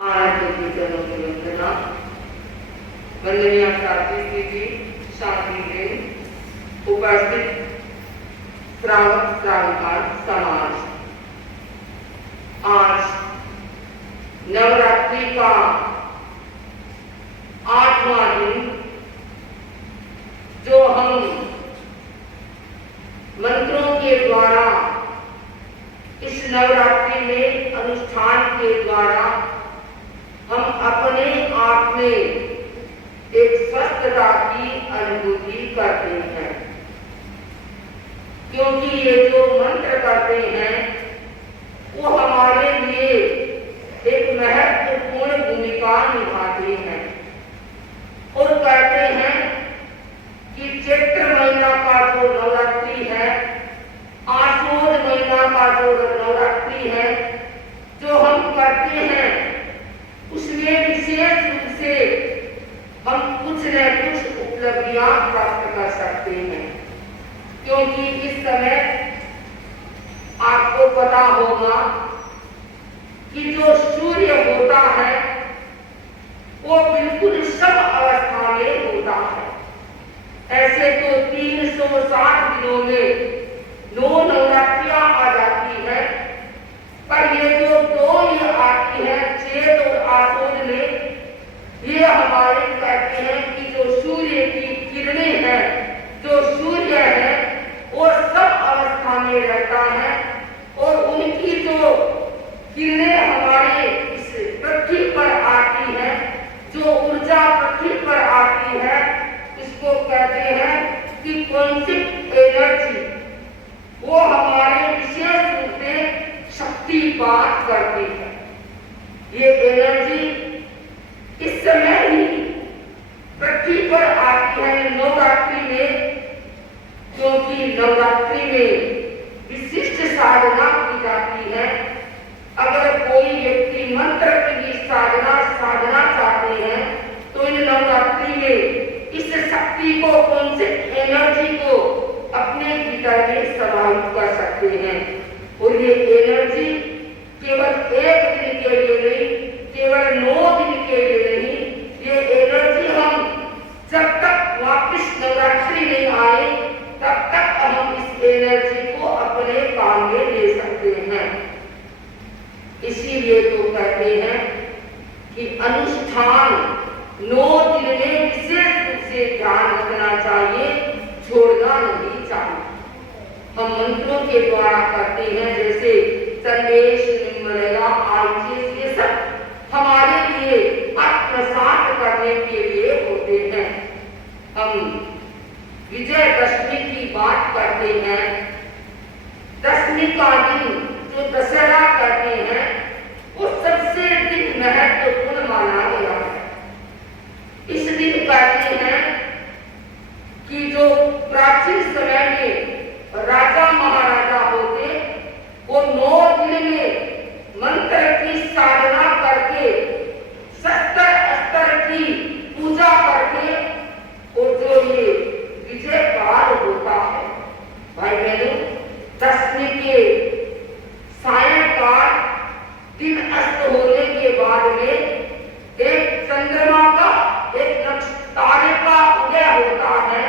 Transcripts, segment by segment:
आरती की वंदना वंदनीय शास्त्री जी, शांति देव, उपस्थित श्रावक श्राविका समाज, आज नवरात्रि का 8वां दिन, जो हम मंत्रों के द्वारा इस नवरात्रि में अनुष्ठान के द्वारा हम अपने आप में एक स्वस्थता की अनुभूति करते हैं, क्योंकि ये जो मंत्र करते हैं वो हमारे लिए एक महत्वपूर्ण भूमिका निभाते हैं और कहते हैं कि चैत्र महीना का जो नवरात्रि है, आषाढ़ महीना का जो नवरात्रि है, जो हम करते हैं, उसमें विशेष रूप से हम कुछ न कुछ उपलब्धियां प्राप्त कर सकते हैं। क्योंकि इस समय आपको पता होगा कि जो सूर्य होता है वो बिल्कुल सब अवस्था में होता है। ऐसे तो 360 दिनों में 9 नवरात्रियां आ जाती है, पर ये जो 2 ये आती है, चैत और आषाढ़ में, ये हमारे कहते हैं कि जो सूर्य की किरणें हैं, जो सूर्य है वो सब अवस्था में रहता है और उनकी जो किरणें हमारे इस पृथ्वी पर आती है, जो ऊर्जा पृथ्वी पर आती है, इसको कहते हैं कि कॉन्सेप्ट एनर्जी, वो हमारे विशेष रूप से शक्तिपात करती है। ये एनर्जी इस समय ही पृथ्वी पर आती है नवरात्रि में, क्योंकि नवरात्रि में विशिष्ट साधना की जाती है। अगर कोई व्यक्ति मंत्र की साधना चाहते हैं तो इन नवरात्रि में इस शक्ति को, कॉन्सेप्ट एनर्जी को अपने भीतर में समाहित कर सकते हैं। और ये एनर्जी केवल एक दिन के लिए नहीं, केवल 9 दिन के लिए नहीं, ये एनर्जी हम जब तक वापस नवरात्रि नहीं आए तब तक हम इस एनर्जी को अपने काम में ले सकते हैं। इसीलिए तो कहते हैं कि अनुष्ठान 9 दिन में विशेष रूप से ध्यान रखना चाहिए, छोड़ना नहीं चाहिए। हम मंत्रों के द्वारा करते हैं, जैसे संदेश, निर्मलया, आयुष, ये सब हमारे लिए आत्मसात करने के लिए होते हैं। हम विजयदशमी की बात करते हैं, दशमी का दिन जो दशहरा करते हैं, वो सबसे दिन महत्वपूर्ण माना गया है। इस दिन कहते हैं कि जो प्राचीन समय में राजा महाराजा होते, वो 9 दिन में मंत्र की साधना करके, शस्त्र अस्त्र की पूजा करके, और जो ये विजय काल होता है, भाई बहनों, दशमी के सायंकाल दिन अस्त होने के बाद में एक चंद्रमा का, एक तारे का उदय होता है,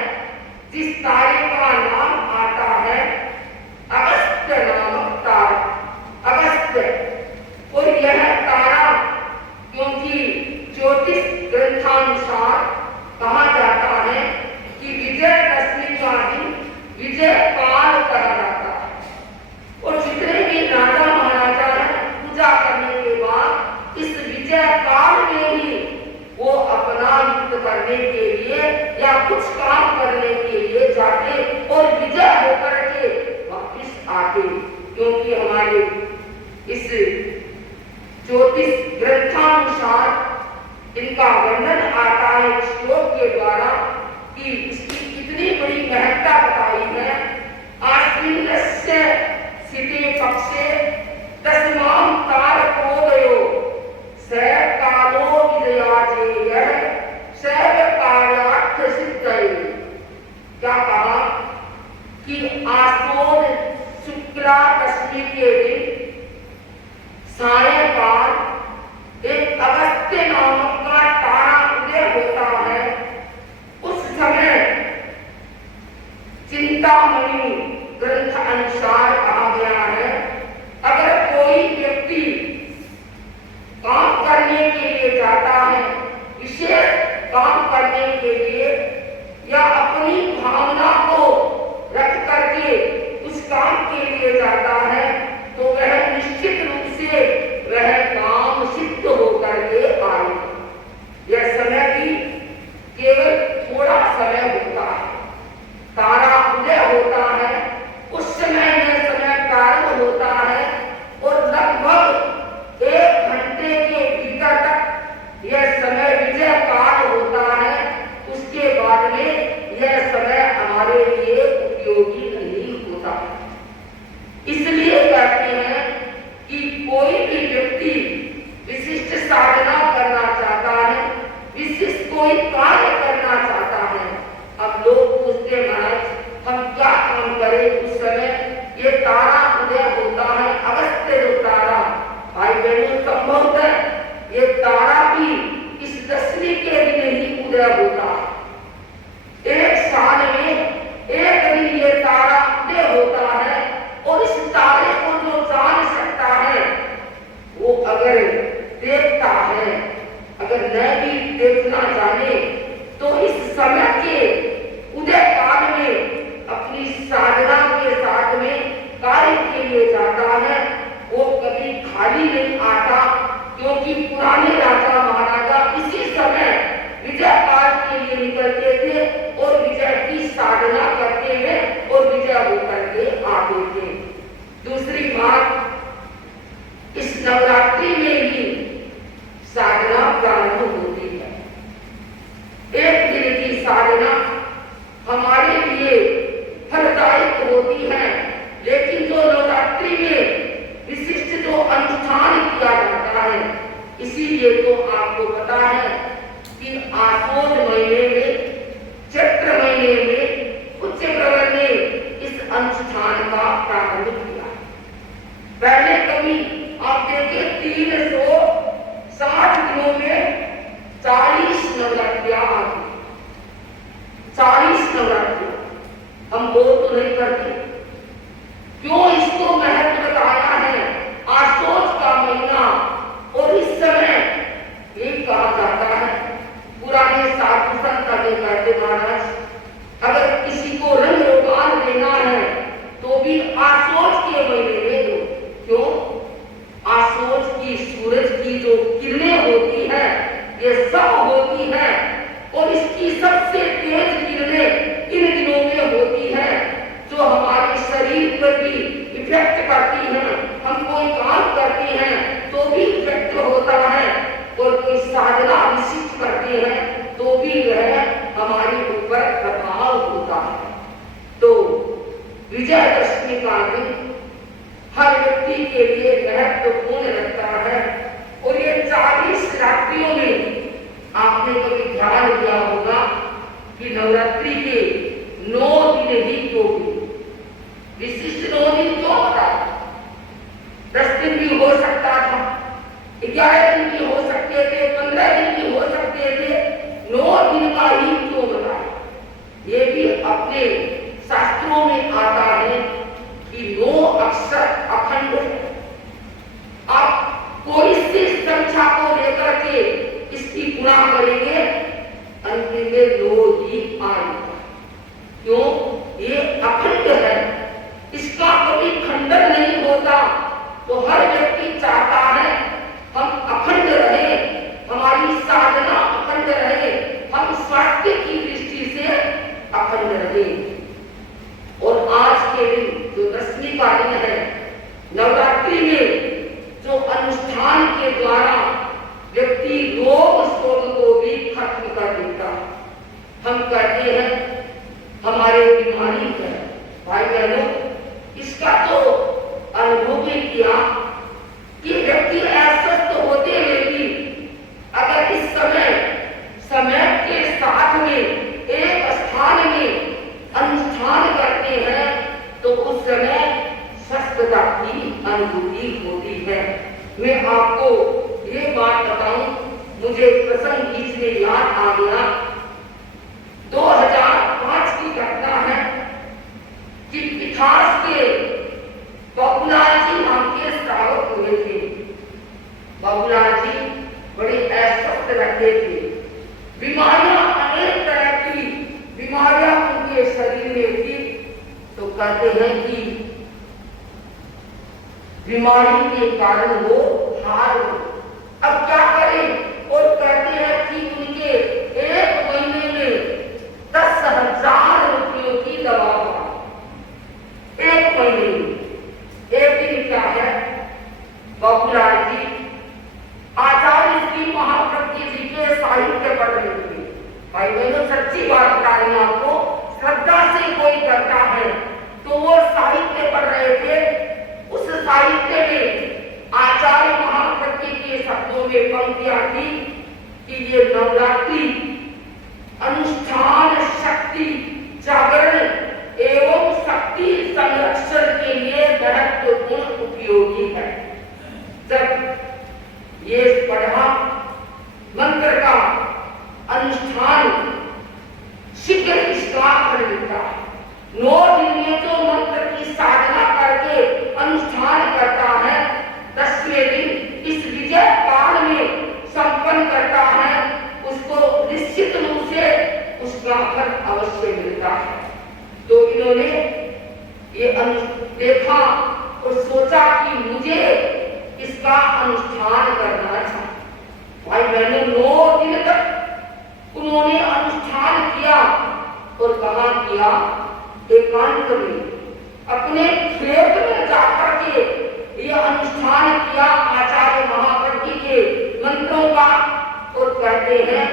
जिस तारे का नाम आता है अगस्त्य नामक तारा, अगस्त्य। और यह तारा, क्योंकि ज्योतिष ग्रंथानुसार कहा जाता है कि विजयदशमी का दिन विजय काल कहा जाता है, और जितने भी राजा महाराजा पूजा करने के बाद इस विजय काल में ही वो अपना युद्ध करने के लिए या कुछ काम करने के लिए जाते और विजय होकर के वापिस आते। क्योंकि हमारे इस ज्योतिष ग्रंथानुसार इनका वर्णन आता है श्लोक के द्वारा कि इसकी कितनी बड़ी महत्ता बताई है। आश्विनस्य सिते पक्षे दशमां तारकोदयो स कालो विजयाजेयः सर्व कार्यार्थ सिद्धये। क्या कहा कि आषाढ़ शुक्ला दशमी के दिन सायंकाल एक करने के लिए जाता है, विशेष काम करने के लिए या अपनी भावना को रख करके उस काम के लिए जाता है, तो वह निश्चित रूप से वह काम सिद्ध होकर के आएगा। यह समय भी केवल थोड़ा समय होता है। तारा उदय होता है, उस समय यह समय प्रारंभ होता है और लगभग 1 घंटे के भीतर तक यह समय विजय काल होता है। उसके बाद में यह समय हमारे लिए उपयोगी नहीं होता। इसलिए कहते हैं कि कोई भी व्यक्ति विशिष्ट साधना करना चाहता है, विशिष्ट कोई कार्य करना चाहता है। अब लोग पूछते महाराज हम क्या काम करें उस समय? ये तारा उदय होता है, अगस्त्य जो तारा, भाई बहनों संभवतः ये तारा भी इस दशमी के दिन ही उदय होता है। 1 साल में 1 दिन ये तारा उदय होता है और इस तारे को जो जान सकता है वो अगर देखता है, अगर न भी देखना जाने तो इस समय के उदय काल में अपनी साधना के साथ में कार्य के लिए जाता है। वो कभी खाली नहीं आता, क्योंकि पुराने राजा महाराजा इसी समय विजय काल के लिए निकलते थे और विजय की साधना करते हुए और विजय होकर के आते थे। दूसरी बात, इस नवरात्रि में ही साधना प्रारंभ होती है। 1 दिन की साधना हमारे लिए फलदायक होती है, लेकिन जो नवरात्रि में विशिष्ट जो अनुष्ठान किया जाता है, इसीलिए तो आपको पता है कि आशोज महीने में, चैत्र महीने में उच्च प्रवर ने इस अनुष्ठान का प्रारंभ किया। पहले कभी आप देखिए 360 दिनों में 40 नवरात्रियां आती। 40 नवरात्रि हम बोल तो नहीं करते। क्यों इसको महत्व बताया है? आशोज का महीना, और इस समय ये कहा जाता है, पुराने साधु संत कभी कहते महाराज अगर किसी को रंग रोगान देना है तो भी आशोज के महीने में दो। क्यों? आशोज की सूरज की जो किरणें होती है ये सब होती है, और इसकी सबसे तेज किरणें इन दिनों में होती है जो हमारे शरीर पर भी इफेक्ट करती हैं। हम कोई काम करते हैं तो भी इफेक्ट होता है, और कोई साधना विशिष्ट करते हैं तो भी वह हमारे ऊपर प्रभाव होता है। तो विजयदशमी का दिन हर व्यक्ति के लिए महत्वपूर्ण रखता है। और ये 40 रात्रियों में आपने कभी ध्यान दिया होगा कि नवरात्रि के 9 दिन ही क्यों विशिष्ट 9 दिन क्यों होता? 10 दिन भी हो सकता था, 11 दिन भी हो सकते थे, 15 दिन भी हो सकते थे, 9 दिन का ही क्यों बताया? ये भी अपने शास्त्रों में आता है कि 9 अक्षर अखंड है। आप कोई सी संख्या को लेकर के इसकी गुणा करेंगे, अंतिम में 2 ही आएगा। क्यों? ये अखंड है, इसका कभी खंडन नहीं होता। तो हर व्यक्ति चाहता है हम अखंड रहे, हमारी साधना अखंड रहे, हम स्वास्थ्य की दृष्टि से अखंड रहे। और आज के दिन जो दशमी का दिन है, नवरात्रि में जो अनुष्ठान के द्वारा व्यक्ति रोग शोक को भी खत्म कर देता। हम कहते हैं हमारे बीमारी है, भाई बहनों इसका तो अनुभव भी किया कि व्यक्ति अस्वस्थ होते हुए भी अगर इस समय के साथ में एक स्थान में अनुष्ठान करते हैं तो उस समय स्वस्थता की अनुभूति होती है। मैं आपको ये बात बताऊं, मुझे प्रसंग बीच में याद आ गया। 2005 की घटना है कि पिठास के बाबूलाल जी नाम के श्रावक हुए थे। बाबूलाल जी बड़े स्वस्थ रहते थे। बीमारियां अनेक तरह की बीमारियां उनके शरीर में थी, तो कहते हैं कि बीमारी के कारण वो हार गए। अब क्या करें? और कहते हैं कि उनके 1 महीने में 10,000 रुपयों की दवा पाई। 1 महीने में। एक दिन क्या है, बाबूलाल जी आचार्य श्री महाप्रज्ञ जी के साहित्य पढ़ रहे थे। भाई बहनों, सच्ची बात बता रही हूं आपको, श्रद्धा से कोई करता है तो वो साहित्य पढ़ रहे थे। उस साहित्य में आचार्य महाप्रज्ञ के शब्दों में पंक्तियां थी कि ये नवरात्रि अनुष्ठान, शक्ति जागरण एवं शक्ति संरक्षण के लिए महत्वपूर्ण उपयोगी है। जब ये पढ़ा, मंत्र का अनुष्ठान शीघ्र इसका कर लेता। 9 दिन में जो मंत्र की साधना करके अनुष्ठान करता है, 10वें दिन इस विजय काल में संपन्न करता है, उसको निश्चित रूप से उसका फल अवश्य मिलता है। तो इन्होंने ये देखा और सोचा कि मुझे इसका अनुष्ठान करना था। भाई मैंने 9 दिन तक उन्होंने अनुष्ठान किया। और कहाँ किया? एकांत में, अपने खेत में जाकर के ये अनुष्ठान किया आचार्य महाप्रज्ञ के मंत्रों का। और कहते हैं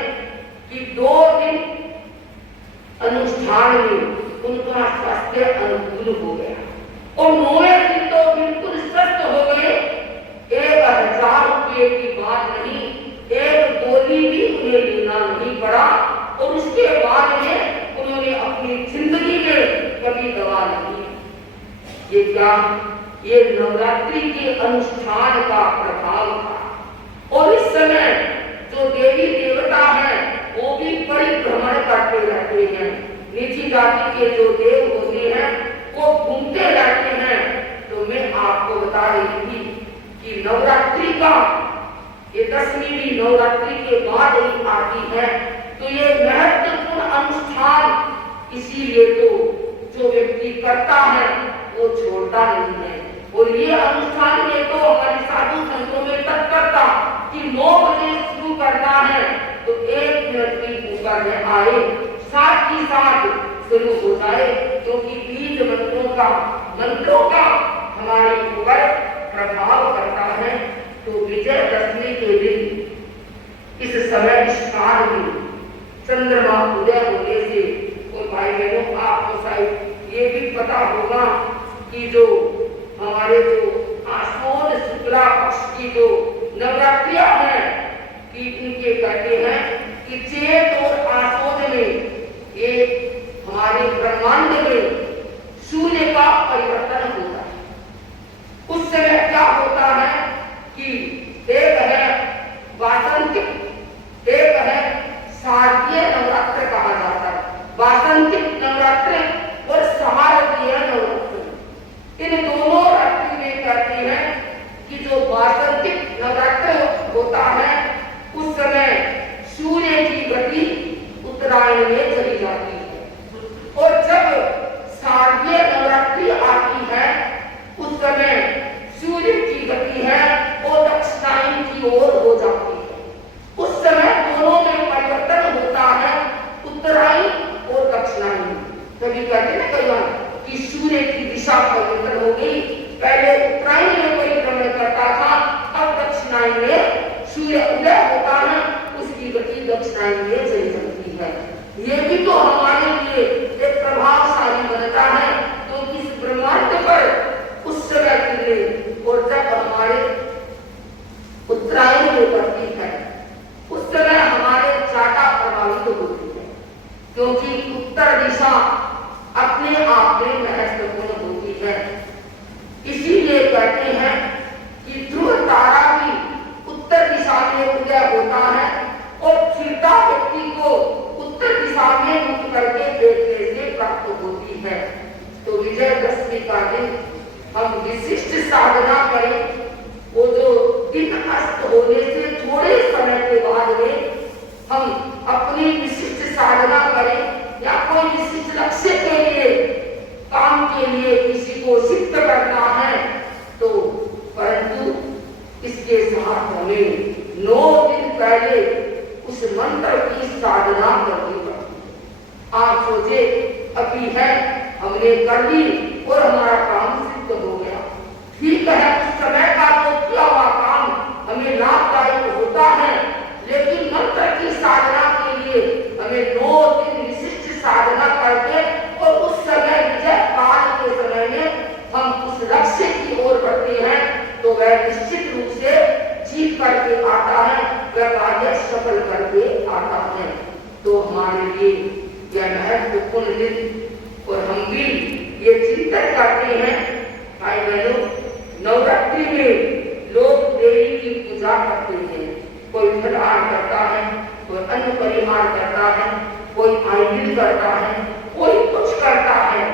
कि 2 दिन अनुष्ठान में उनका स्वास्थ्य अनुकूल हो गया और 9वें दिन तो बिल्कुल स्वस्थ हो गए। 1,000 रुपये की बात नहीं, 1 गोली भी उन्हें लेना नहीं पड़ा। और उसके बाद में उन्होंने अपनी जिंदगी में कभी दवा नहीं। ये क्या? ये नवरात्रि के अनुष्ठान का प्रभाव था। और इस समय जो देवी देवता हैं वो भी परिभ्रमण करते रहते हैं। नीची जाति के जो देव होते हैं वो घूमते रहते हैं। तो मैं आपको बता रही थी कि नवरात्रि का ये 10वीं भी नवरात्रि के बाद ही आती है। तो ये महत्वपूर्ण अनुष्ठान इसीलिए तो जो व्यक्ति करता है वो छोड़ता नहीं है। और ये अनुष्ठान में तो हमारे साधु संतों में तत्परता कि 9 बजे शुरू करना है तो 1 मिनट की ऊपर में आए, साथ ही साथ शुरू हो जाए, क्योंकि बीज मंत्रों का हमारे ऊपर प्रभाव करता है। तो विजयदशमी के दिन इस समय इस काल में चंद्रमा उदय होने से, और भाई बहनों आपको शायद ये भी पता होगा कि जो हमारे जो आश्वोध शुक्ला पक्ष की जो नवरात्रियां हैं कि इनके कहते हैं कि चेत और आश्वोध में ये हमारे ब्रह्मांड में सूर्य का परिवर्तन होता है। उस समय क्या होता है कि एक है वासंतिक, एक है शारदीय नवरात्र कहा जाता है। वासंतिक नवरात्र और शारदीय नवरात्र, इन दोनों रात्रि में कहते हैं कि जो वासंतिक नवरात्र होता है उस समय सूर्य की गति उत्तरायण में चली जाती है। और जब शारदीय नवरात्रि आती है उस समय सूर्य की गति है वो दक्षिणायन की ओर हो जाती है। उस समय दोनों में परिवर्तन होता है, उत्तरायण और दक्षिणायन। कभी कहते हैं कई बार कि सूर्य की दिशा परिवर्तन हो गई, पहले उत्तरायण में परिभ्रमण करता था, अब दक्षिणायन में सूर्य उदय होता है, उसकी गति दक्षिणायन में चली जाती है। ये भी तो हमारे लिए एक प्रभावशाली बनता है, तो इस ब्रह्मांड पर उस समय के लिए। और जब हमारे उत्तरायण में पड़ती है उस समय हमारे चाटा प्रभावित होती है, क्योंकि उत्तर दिशा अपने आप में महत्वपूर्ण होती है। इसीलिए कहते हैं कि ध्रुव तारा भी उत्तर दिशा में उदय होता है और चिंता व्यक्ति को उत्तर दिशा में मुक्त करके देखने से प्राप्त होती है। तो विजयदशमी का दिन हम विशिष्ट साधना करें। वो जो दिन अस्त होने से थोड़े समय के बाद में हम अपनी विशिष्ट साधना करें या कोई विशिष्ट लक्ष्य के लिए, काम के लिए किसी को सिद्ध करना है तो परंतु इसके साथ हमें 9 दिन पहले उस मंत्र की साधना करनी पड़ती है। आप सोचे अभी है, हमने कर ली और हमारा काम सिद्ध हो गया, ठीक है, उस समय का तो किया हुआ काम हमें लाभदायक होता है, लेकिन मंत्र की साधना के लिए हमें 9 दिन विशिष्ट साधना करके और उस समय विजय काल के समय में हम उस लक्ष्य की ओर बढ़ते हैं तो वह निश्चित रूप से जीत करके आता है, वह कार्य सफल करके आता है। तो हमारे लिए यह महत्वपूर्ण दिन और हम भी ये चिंतन करते हैं। भाई बहनों, नवरात्रि में लोग देवी की पूजा करते हैं, कोई फलाहार करता है, कोई अन्न परिहार करता है, कोई आयोजन करता है, कोई कुछ करता है,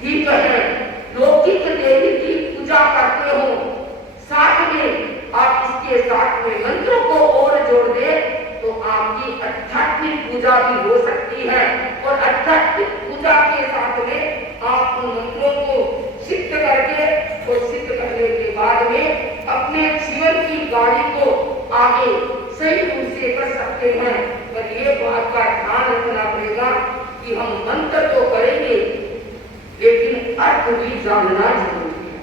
ठीक है, लौकिक देवी की पूजा करते हो, साथ में आप इसके साथ में मंत्रों को और जोड़ दे तो आपकी आध्यात्मिक पूजा भी हो सकती है और आध्यात्मिक पूजा के साथ में आप उन मंत्रों को सिद्ध करके और सिद्ध करने के बाद में अपने जीवन की गाड़ी को आगे सही रूप से कर सकते हैं। पर ये बात का ध्यान रखना पड़ेगा कि हम मंत्र तो करेंगे लेकिन अर्थ भी जानना जरूरी है।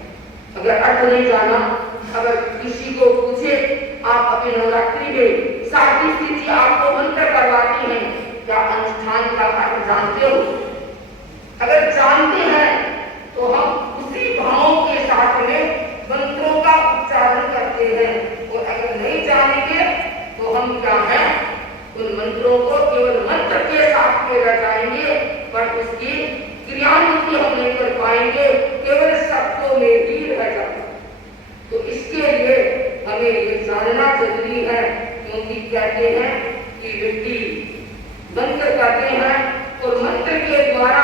अगर अर्थ नहीं जाना, अगर किसी को पूछे आप अपनी नवरात्रि में शादी स्थिति आपको मंत्र करवाती हैं, क्या अनुष्ठान का अर्थ जानते हो? अगर जानते हैं तो हम उसी भाव के साथ में मंत्रों का उच्चारण करते हैं, और अगर नहीं जानेंगे तो हम क्या है, उन मंत्रों को केवल मंत्र के साथ में रह जाएंगे पर उसकी क्रियान्विति हम नहीं कर पाएंगे, केवल शब्दों में ही रह जाएंगे। तो इसके लिए हमें ये जानना जरूरी है, क्योंकि कहते हैं कि व्यक्ति मंत्र करते हैं और मंत्र के द्वारा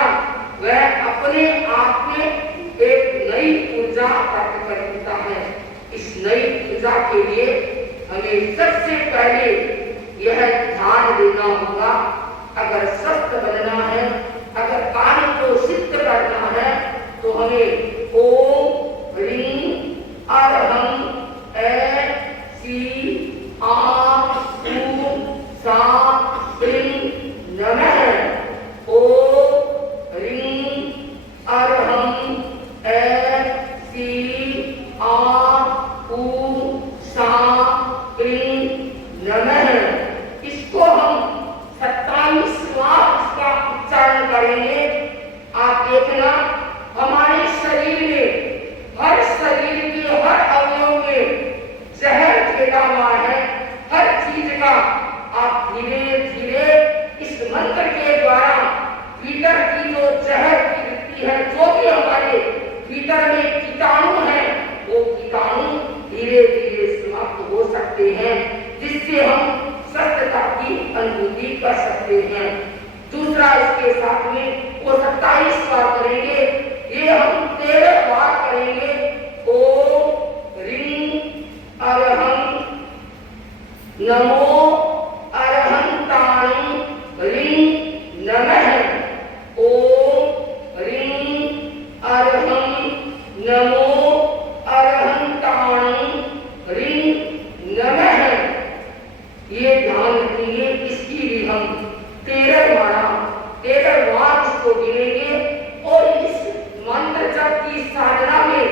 वह अपने आप में एक नई ऊर्जा प्राप्त करता है। इस नई ऊर्जा के लिए हमें सबसे पहले यह ध्यान देना होगा, अगर स्वस्थ बनना है, अगर कार्य को सिद्ध करना है तो हमें ओम ह्रीं अरहं ऐ सी आ ऊ सा ह्रीं नमः, ओम ह्रीं अरहं ऐ सी आ ऊ सा ह्रीं नमः। इसको हम 27 बार इसका उच्चारण करेंगे। आप देखना हमारे शरीर में, हर शरीर के हर अवयव में जहर फैला हुआ है, हर चीज का आप धीरे धीरे इस मंत्र के द्वारा भीतर की जो जहर की वृत्ति है, जो भी हमारे भीतर में कीटाणु है, वो कीटाणु धीरे धीरे समाप्त हो सकते हैं, जिससे हम स्वस्थता की अनुभूति कर सकते हैं। दूसरा, इसके साथ में वो 27 बार करेंगे, ये हम 13 बार करेंगे। ओम ह्रीं अरहं नमो अरहंताणं ह्रीं नमः, ओम ह्रीं अरहं नमो अरहंताणं ह्रीं नमः। ये ध्यान रखिए, इसकी भी हम 13 बार इसको गिनेंगे और इस मंत्र जप की साधना में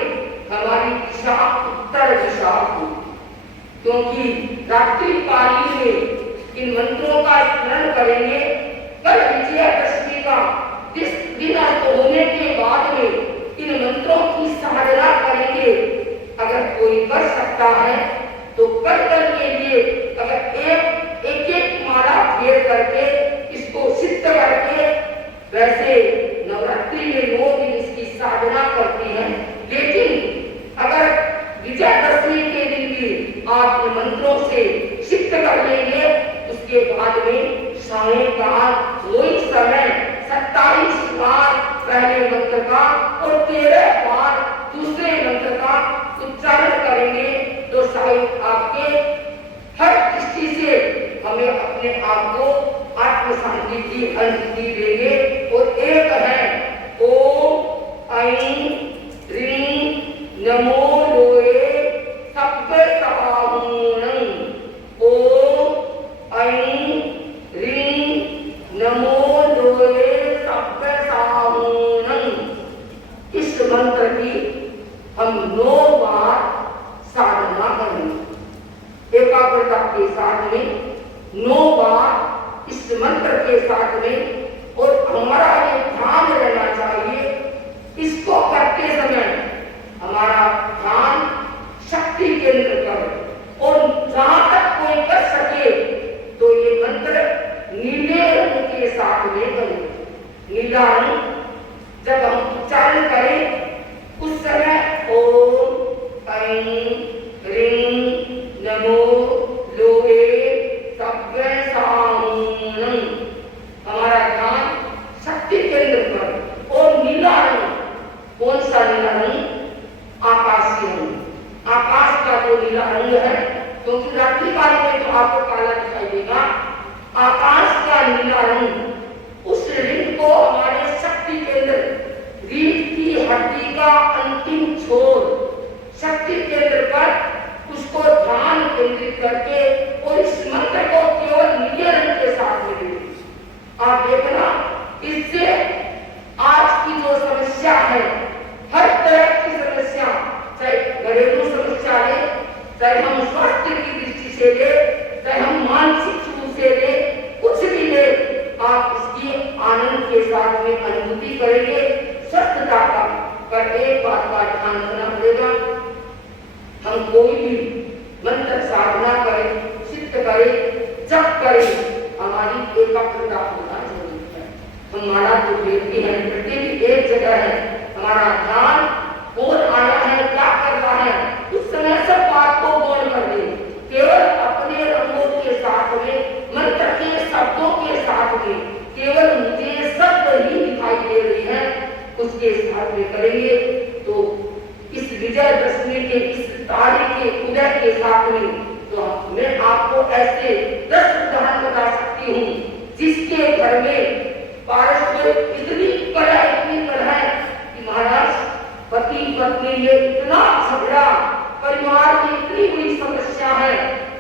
हमारी दिशा उत्तर दिशा हो, क्योंकि रात्रि कालीन में इन मंत्रों का स्मरण करेंगे। कल विजयादशमी का दिन होने के बाद में इन मंत्रों की साधना करेंगे। अगर कोई कर सकता है तो कल के लिए अगर एक माला फेर करके इसको सिद्ध करके, वैसे नवरात्रि में 9 दिन इसकी साधना करती हैं, लेकिन अगर विजयादशमी के दिन भी आप मंत्रों से सिद्ध कर लेंगे, उसके बाद में सायंकाल वही समय 27 बार पहले मंत्र का और 13 बार दूसरे मंत्र का उच्चारण करेंगे, तो शायद आपके हर दृष्टि से हमें में अपने आप को आत्म शांति की अनुभूति देंगे। और एक है ओम ऐं ह्रीं नमो लोए सब्बे सहाहुणं। ओम ऐं ह्रीं नमो लोए सब्बे सहाहुणं। इस मंत्र की हम 9 बार साधना करेंगे एकाग्रता के साथ में, 9 बार इस मंत्र के साथ में। और हमारा ये ध्यान रहना चाहिए, इसको करते समय हमारा ध्यान शक्ति केंद्र पर, और जहां तक कोई कर सके तो ये मंत्र नीले रंग के साथ में करें। नीला रंग जब हम उच्चारण करें उस समय ओम ऐं ह्रीं नमो लोए सब्बे सहाहुणं, हमारा ध्यान शक्ति केंद्र पर। और नीला रंग, कौन सा नीला रंग? आकाशीय रंग। आकाश का जो नीला रंग है, क्योंकि रात्रि काल में तो आपको काला दिखाई देगा, आकाश का नीला रंग, उस रंग को हमारे शक्ति केंद्र, रीढ़ की हड्डी का अंतिम छोर, शक्ति केंद्र पर उसको ध्यान केंद्रित करके और इस मंत्र को केवल नीले रंग के साथ में देखें। आप देखना, इससे आज की जो समस्या है, हर तरह की समस्या, चाहे घरेलू समस्या ले, चाहे हम स्वास्थ्य की दृष्टि से ले, चाहे हम मानसिक रूप से ले, कुछ भी ले, आप इसकी आनंद के साथ में अनुभूति करेंगे, स्वस्थता का। पर एक बात का ध्यान रखना पड़ेगा, हम कोई भी मंत्र साधना करें, चित्त करें, जप करें, हमारी एकाग्रता होना जरूरी है। हमारा जो व्यक्ति है, प्रत्येक एक जगह है, हमारा ध्यान कौन आया है, क्या कर रहा है, उस समय सब बात को गौर कर दे, केवल अपने रंगों के साथ में, मंत्र के शब्दों के साथ में, केवल मुझे शब्द ही दिखाई दे रही है, उसके साथ में करेंगे तो इस विजयदशमी के इस तारीख के उदय के साथ में, तो मैं आपको ऐसे 10 उदाहरण बता सकती हूँ जिसके घर में पारस्परिक इतनी कलह है कि महाराज पति पत्नी में इतना झगड़ा, परिवार में इतनी बड़ी समस्या है।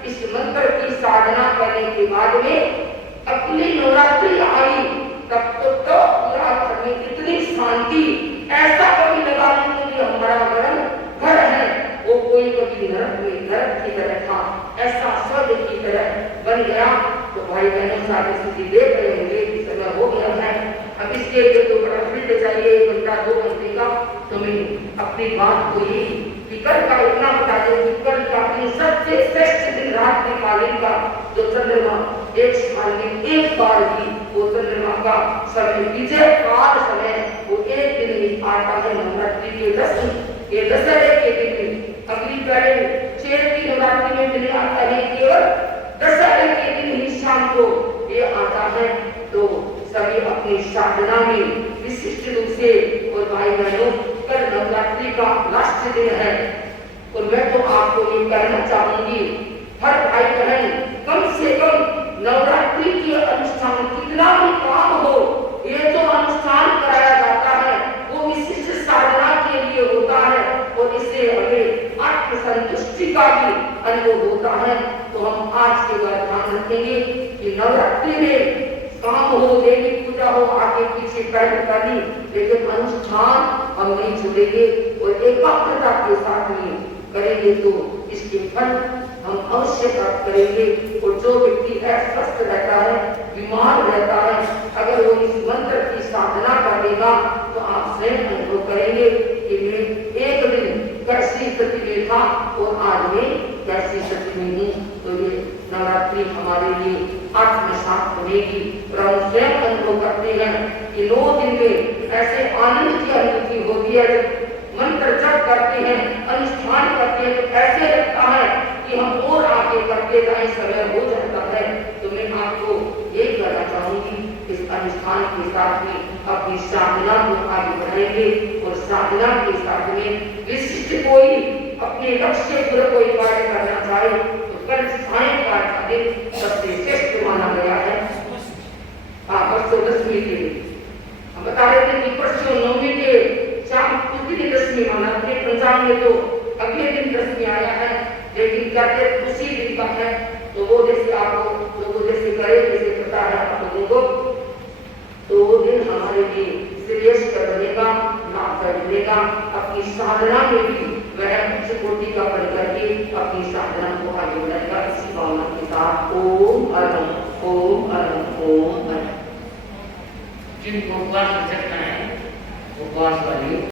इस मंत्र की साधना करने के बाद में अपनी नवरात्रि आई, तब तो पूरा घर में इतनी शांति, ऐसा कभी लगा नहीं कि हमारा घर है वो कोई कभी नरक की तरह था, ऐसा स्वर्ग की तरह बन गया। तो भाई बहनों साथ स्थिति देख रहे होंगे कि समय हो गया है, अब इसके लिए तो बड़ा फील्ड चाहिए, 1 घंटा 2 घंटे का। तो मैं अपनी बात को यही कि कल का इतना बता दें कि कल का सबसे श्रेष्ठ दिन रात्रि कालीन का जो चंद्रमा 1 साल में 1 बार ही वो चंद्रमा का समय विजय काल समय वो 1 दिन ही आता है। नवरात्रि के 10 ये दशहरे के दिन में, अगली पहले चैत की नवरात्रि में दिन आता है, केवल दशहरे के दिन ही शाम को ये आता है। तो सभी अपनी साधना में विशिष्ट रूप से, और भाई बहनों कल नवरात्रि का लास्ट दिन है, और मैं तो आपको ये कहना चाहूंगी, हर भाई बहन कम से कम नवरात्रि के अनुष्ठान कितना भी काम हो, ये जो अनुष्ठान कराया जाता है वो विशिष्ट साधना के लिए होता है, और इससे हमें आत्मसंतुष्टि का भी अनुभव होता है। तो हम आज के बाद ध्यान रखेंगे कि नवरात्रि में काम हो, देवी पूजा हो, आगे पीछे बैठ करनी, लेकिन अनुष्ठान हम नहीं छोड़ेंगे और एकाग्रता के साथ में करेंगे तो इसके फल हम अवश्य प्राप्त करेंगे। और जो व्यक्ति अस्वस्थ रहता है, बीमार रहता है, अगर वो इस मंत्र की साधना करेगा तो आप स्वयं अनुभव करेंगे कि मैं एक दिन कैसी स्थिति में था और आज मैं कैसी स्थिति में हूँ। तो ये नवरात्रि हमारे लिए आत्मसात बनेगी और हम स्वयं अनुभव करते हैं कि 9 दिन में ऐसे आनंद की अनुभूति होती है। जब मंत्र जप करते हैं, अनुष्ठान करते हैं, तो ऐसे लगता है कि हम और आगे करते जाए, समय हो जाता है। तो मैं आपको यही कहना चाहूंगी, इस अनुष्ठान के साथ में अपनी साधना को आगे बढ़ाएंगे और साधना के साथ में विशिष्ट कोई अपने लक्ष्य पूरा कोई कार्य करना चाहे तो कल सायंकाल का दिन सबसे श्रेष्ठ करते उसी दिन का है। तो वो जैसे आपको लोगों जैसे करे जैसे पता है आप लोगों को, तो वो दिन हमारे लिए श्रेष्ठ बनेगा, लाभदायक बनेगा। अपनी साधना में भी वह उच्च कोटि का पढ़ करके अपनी साधना को आगे बढ़ाएगा। इसी भावना के साथ ओम अरहम ओम अरहम ओम अरहम। जिनको उपवास कर सकना है उपवास वाली